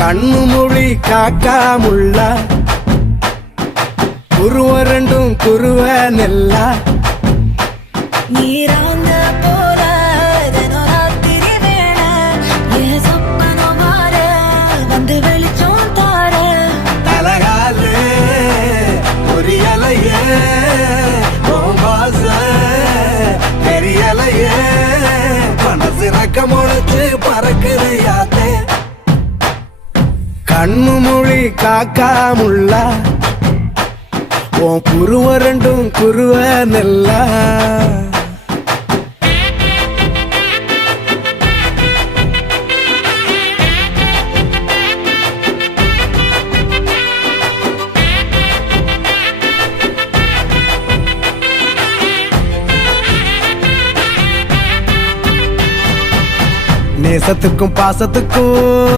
கண்ணு மொழி காக்காமுள்ள குருவ ரெண்டும் குருவ நெல்லா நீராங்க போல தினராத்திரி வேண என் சொப்பனம் மாற வந்து வெளிச்சம் தார தலகாலே பொரியலையே வாச பெரியலையே மனசு ரக்க முளைச்சு பறக்குது யாத்தே கண்ணு மொழி காக்காமுள்ள உன் குருவ ரெண்டும் குருவ நெல்லா நேசத்துக்கும் பாசத்துக்கும்